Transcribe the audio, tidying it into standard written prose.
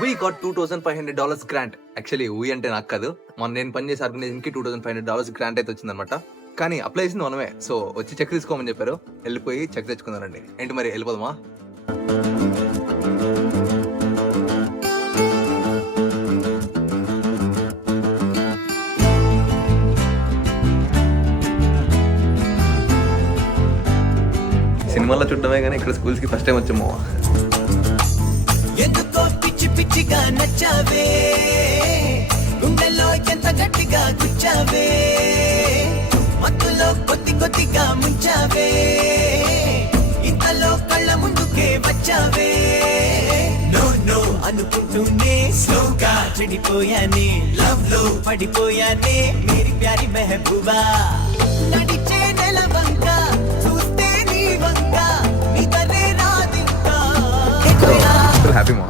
We got $2,500 grant. Actually we అంటే నాకు కాదు, మొన్న నేను పనిచేసే ఆర్గనైజేషన్ కి $2,500 గ్రాంట్ అయితే వచ్చిందనమాట. కానీ అప్లై చేసింది మనమే. సో వచ్చి చెక్ తీసుకోమని చెప్పారు, వెళ్ళిపోయి చెక్ తెచ్చుకున్నారండి. ఏంటి మరి వెళ్ళిపోదామా? సినిమాలో చూడడమే కానీ ఇక్కడ స్కూల్స్ కి ఫస్ట్ టైం వచ్చాము. ఎందుకో పిచ్చి పిచ్చిగా నచ్చావే, గుండెల్లో ఎంత గట్టిగా గుచ్చావే, మత్తులో కొద్ది కొద్దిగా ముంచావే, ఇంతలో కళ్ళ ముందుకే వచ్చావే. నో నో అనుకుంటూనే స్లోగా చెడిపోయానే, లవ్ లో పడిపోయానే మేరీ ప్యారి మెహబూబా. నడిచే నెల వంక చూస్తే నీ వంక నిదరే రాదింకా. హ్యాపీ మా